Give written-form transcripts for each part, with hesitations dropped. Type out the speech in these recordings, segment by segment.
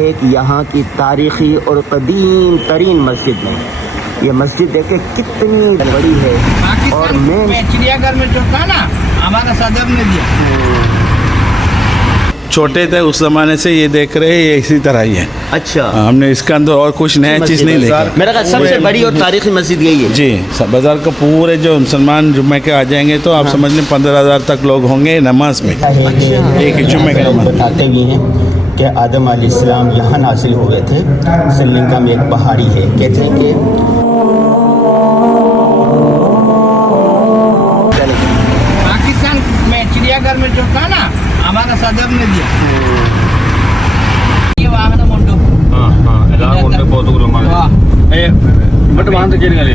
एक यहाँ की तारीखी और कदीम तरीन मस्जिद में, ये मस्जिद देखे कितनी बड़ी है। और मैं चिड़ियाघर में जो था ना, हमारा सदर ने दिया। छोटे थे उस जमाने से ये देख रहे हैं, ये इसी तरह ही है। अच्छा, हमने इसके अंदर और कुछ नया चीज़ नहीं देखा। मेरा ख्याल सबसे बड़ी और तारीखी मस्जिद यही है जी। बाजार का पूरे जो मुसलमान जुम्मे के आ जाएंगे तो आप समझ लें 15,000 तक लोग होंगे नमाज में। अच्छा, एक ही जुम्मे का नमाज। बताते भी हैं कि आदम अलैहिस्सलाम यहाँ नाजिल हुए थे। श्रीलंका में एक पहाड़ी है, कहते हैं कि पाकिस्तान में चिड़ियाघर में जो था ना, हमारा सदर ने दिया। ये वाहन मोटो എല്ലാ കൊണ്ട് പോത്തുകുളമാണ് ഇങ്ങോട്ട് വാഹനം കയറി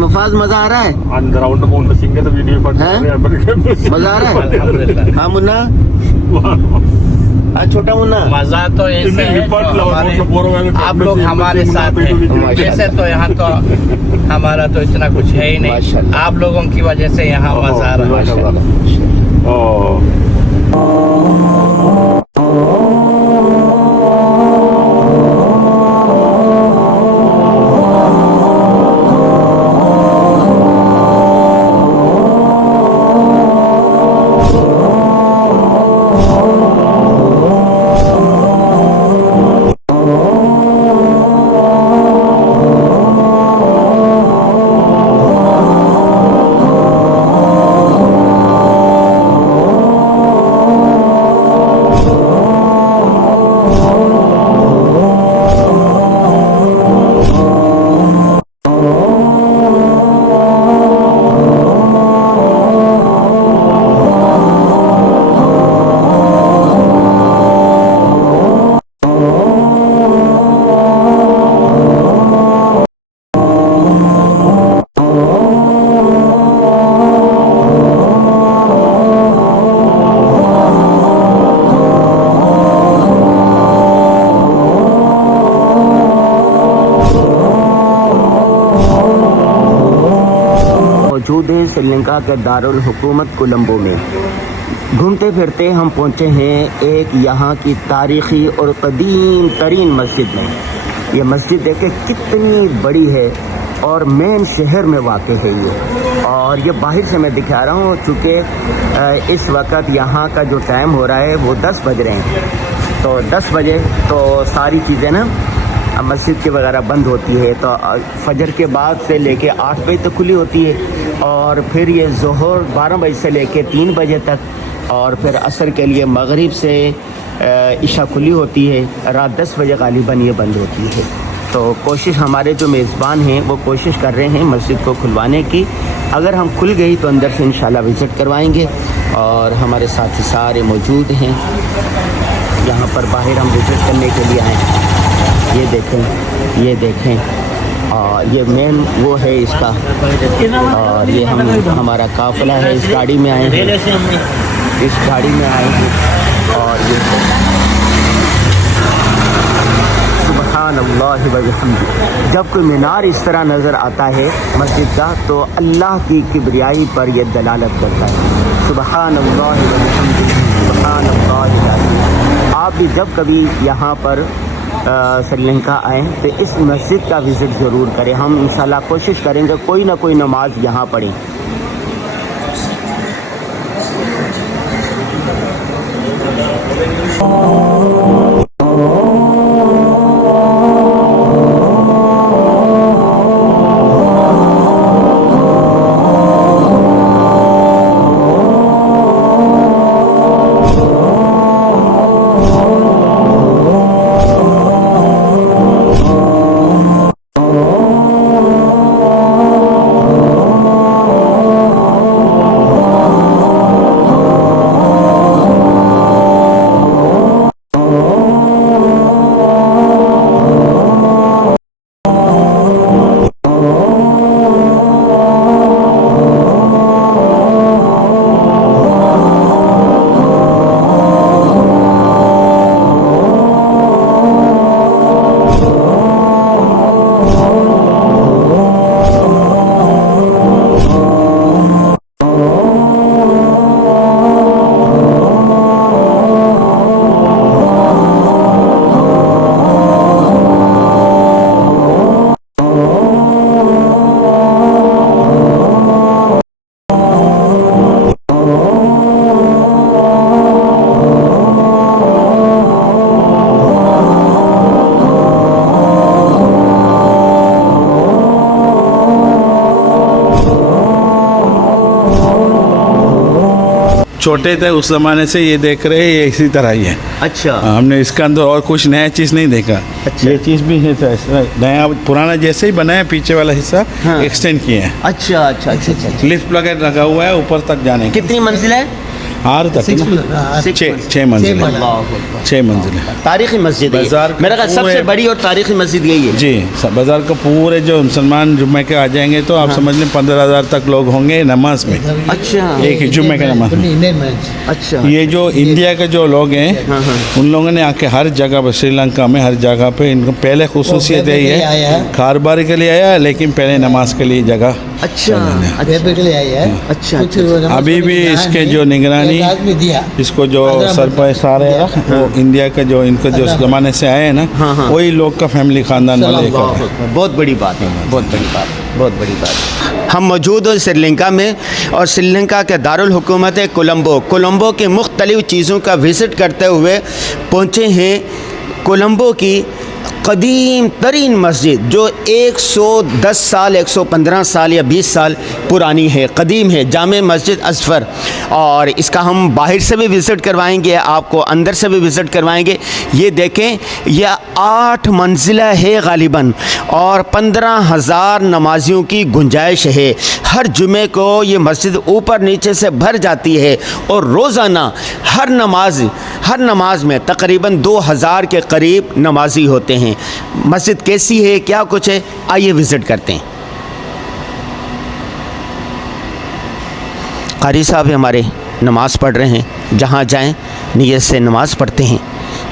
मुफाज मजा आ रहा है? റൗണ്ട് പോകുന്ന സിംഗത്തെ വീഡിയോ मजा आ रहा है? हाँ मुन्ना, छोटा मुन्ना, मजा तो ऐसे है आप लोग हमारे साथ हैं। जैसे तो यहाँ तो हमारा तो इतना कुछ है ही नहीं, आप लोगों की वजह से यहाँ मजा आ रहा है। मौजूद है श्रीलंका के दारुल हुकूमत कोलंबो में। घूमते फिरते हम पहुंचे हैं एक यहाँ की तारीखी और कदीम तरीन मस्जिद में। ये मस्जिद देखे कितनी बड़ी है और मेन शहर में वाक़ है ये। और ये बाहर से मैं दिखा रहा हूँ, चूँकि इस वक्त यहाँ का जो टाइम हो रहा है वो 10 बज रहे हैं। तो 10 बजे तो सारी चीज़ें ना मस्जिद के वगैरह बंद होती है। तो फजर के बाद से लेके 8 बजे तक खुली होती है, और फिर ये ज़ोहर 12 बजे से लेके 3 बजे तक, और फिर असर के लिए मगरिब से इशा खुली होती है। रात 10 बजे गालिबन ये बंद होती है। तो कोशिश हमारे जो मेज़बान हैं वो कोशिश कर रहे हैं मस्जिद को खुलवाने की। अगर हम खुल गई तो अंदर से इंशाल्लाह विज़िट करवाएंगे, और हमारे साथी सारे मौजूद हैं यहाँ पर। बाहर हम विज़िट करने के लिए आए हैं। ये देखें, ये देखें, और ये मेन वो है इसका। और ये हमारा काफ़िला है, इस गाड़ी में आए हैं, इस गाड़ी में आए हैं। और ये सुभान अल्लाह व बिहम्दिही, जब कोई मीनार इस तरह नज़र आता है मस्जिद का तो अल्लाह की किबरियाई पर यह दलालत करता है। सुभान अल्लाह व बिहम्दिही, सुभान अल्लाह। आप भी जब कभी यहाँ पर श्रीलंका आएँ तो इस मस्जिद का विज़िट ज़रूर करें। हम इंशाल्लाह कोशिश करेंगे कोई ना कोई नमाज यहाँ पढ़ें। छोटे थे उस जमाने से ये देख रहे हैं, ये इसी तरह ही है। अच्छा हमने इसके अंदर और कुछ नया चीज़ नहीं देखा। अच्छा। ये चीज़ भी है नया पुराना जैसे ही बनाया, पीछे वाला हिस्सा हाँ। एक्सटेंड किए हैं। अच्छा अच्छा अच्छा अच्छा। लिफ्ट वगैरह लगा हुआ है ऊपर तक जाने के। कितनी मंजिल है? 6 मंजिल है। 6 मंजिल है। तारीखी मस्जिद है ये। बाजार का मेरा ख्याल सबसे पूरे- बड़ी और तारीखी मस्जिद यही है। जी बाजार को पूरे जो मुसलमान जुम्मे के आ जाएंगे तो आप समझ लें 15,000 तक लोग होंगे नमाज में, अच्छा एक ही जुम्मे के नमाज में। अच्छा। ये जो इंडिया के जो लोग हैं उन लोगों ने आके हर जगह पर, श्रीलंका में हर जगह पे इनको पहले खुसूसियत यही है, कारोबार के लिए आया लेकिन पहले नमाज के लिए जगह। अच्छा अच्छा अच्छा। अभी भी इसके जो निगरानी, इसको जो सरपंच आ रहे हैं ना, वो इंडिया का जो इनको जो ज़माने से आए हैं ना, वही लोग का फैमिली खानदान वाले एक अल्लाह अकबर। बहुत बड़ी बात है, बहुत बड़ी बात है, बहुत बड़ी बात है। हम मौजूद हैं श्रीलंका में और श्रीलंका के दारुल हुकूमत है कोलंबो। कोलंबो के मुख्तलिफ़ चीज़ों का विज़िट करते हुए पहुँचे हैं कोलंबो की कदीम तरीन मस्जिद जो 110 साल 115 साल या 20 साल पुरानी है, कदीम है, जामे मस्जिद अज़फ़र। और इसका हम बाहर से भी विज़िट करवाएंगे, आपको अंदर से भी विज़िट करवाएंगे। ये देखें, यह 8 मंजिला है गालिबन और 15,000 नमाजियों की गुंजाइश है। हर जुमे को ये मस्जिद ऊपर नीचे से भर जाती है और रोज़ाना हर नमाज में तकरीबन 2,000 के करीब नमाजी होते हैं। मस्जिद कैसी है, क्या कुछ है, आइए विज़िट करते हैं। कारी साहब हमारे नमाज़ पढ़ रहे हैं, जहाँ जाएं नियत से नमाज़ पढ़ते हैं।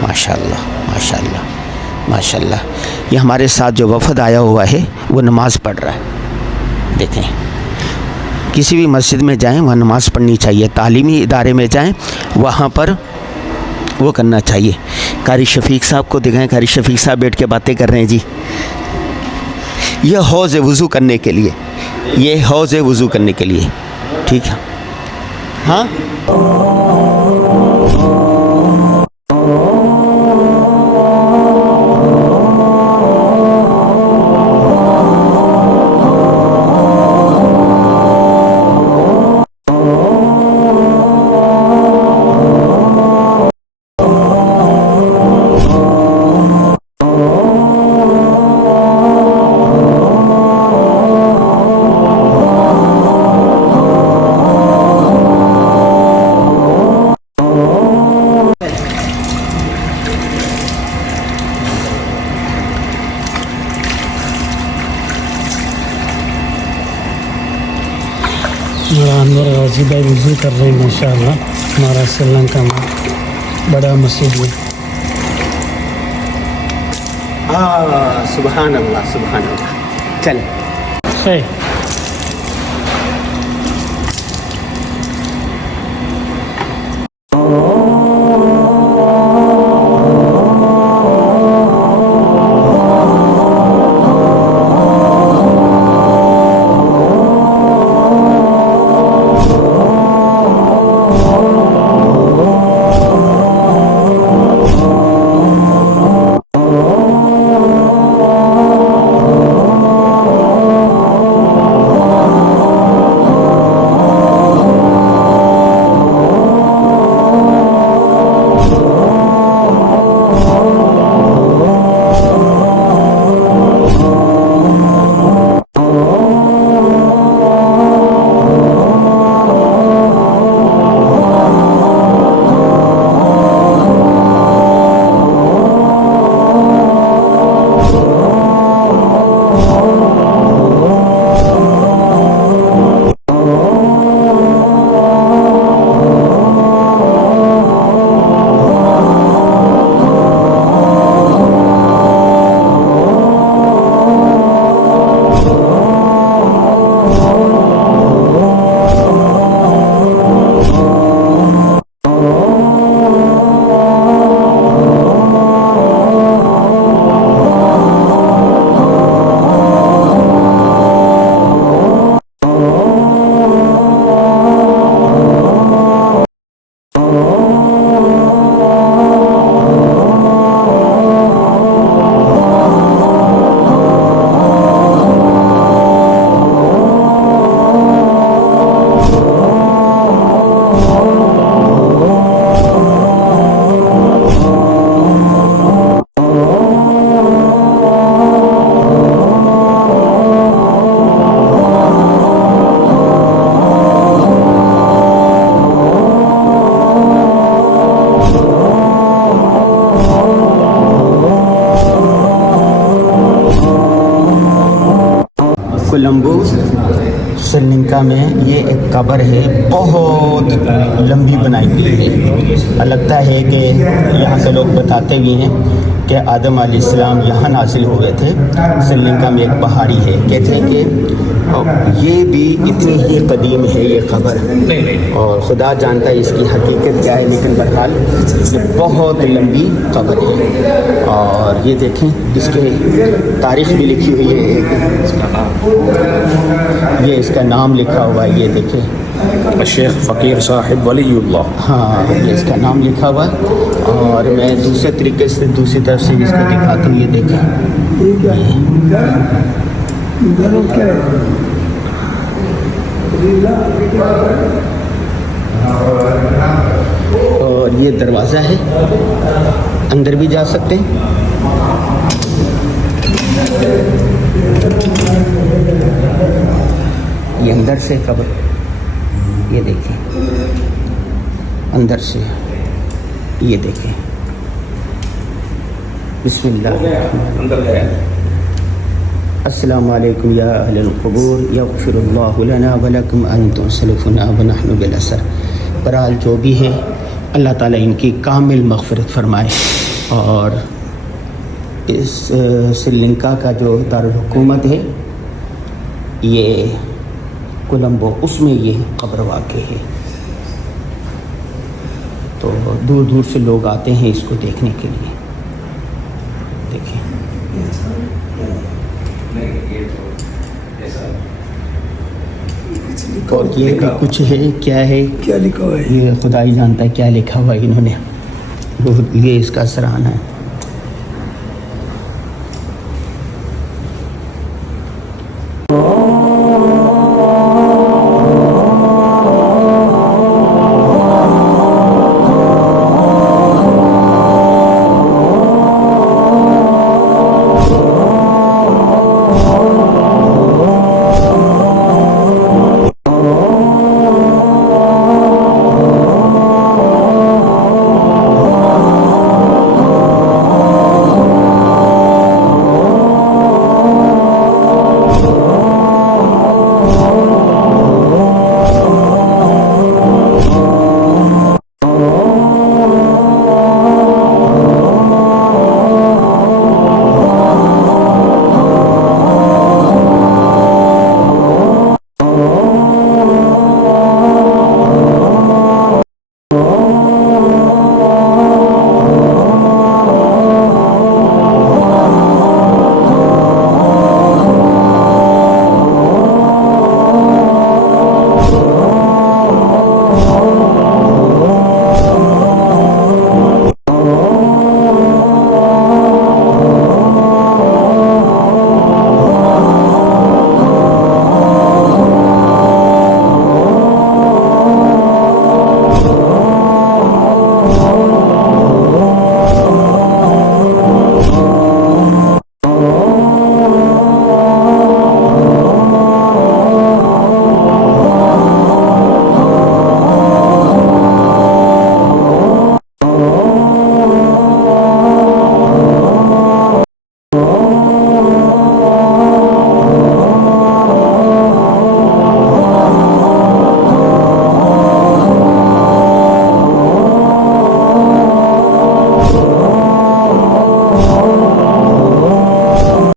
माशाल्लाह माशाल्लाह माशाल्लाह। ये हमारे साथ जो वफ़द आया हुआ है वो नमाज़ पढ़ रहा है। देखें, किसी भी मस्जिद में जाएं वहाँ नमाज़ पढ़नी चाहिए, तालीमी इदारे में जाएं वहाँ पर वो करना चाहिए। कारी शफीक साहब को दिखाएं, कारी शफीक साहब बैठ के बातें कर रहे हैं जी। यह हौज़ है वज़ू करने के लिए, ये हौज़ है वज़ू करने के लिए, ठीक है। हाँ अनवर गाजी भाई वज़ू कर रहे हैं माशाअल्लाह। हमारा श्रीलंका में बड़ा मस्जिद है। सुभान अल्लाह सुभान अल्लाह। चलें है श्रीलंका में ये एक कब्र है, बहुत लंबी बनाई हुई है। लगता है कि यहाँ के लोग बताते भी हैं कि आदम अलैहिस्सलाम यहाँ नाजिल हुए थे। श्रीलंका में एक पहाड़ी है, कहते हैं कि ये भी इतनी ही कदीम है ये कब्र, और खुदा जानता है इसकी हकीकत क्या है, लेकिन बहरहाल ये बहुत लंबी कब्र है। और ये देखें, इसके तारीख भी लिखी हुई है, ये इसका नाम लिखा हुआ है, ये देखें, शेख फ़कीर साहिब वलीउल्लाह। हाँ, ये इसका नाम लिखा हुआ है। और मैं दूसरे तरीके से दूसरी तरफ से इसको दिखाता हूँ, ये देखें, और ये दरवाज़ा है, अंदर भी जा सकते हैं। ये अंदर से कब्र, ये देखिए अंदर से, ये देखिए, बिस्मिल्लाह। अस्सलामु अलैकुम या अहलल क़ुबूर यग़फ़िरुल्लाहु लना व लकुम अंतुम सलफ़ुना व नहनु बिल असर। बहरहाल जो भी है, अल्लाह ताला इनकी कामिल मग़फ़िरत फ़रमाए। और इस श्रीलंका का जो दारुल हुकूमत है ये कोलंबो, उसमें ये कब्र वाक़ई है। तो दूर दूर से लोग आते हैं इसको देखने के लिए। देखिए, और ये भी कुछ है, क्या है, क्या लिखा हुआ है, ये खुदा ही जानता है क्या लिखा हुआ है इन्होंने। ये इसका सराहना है।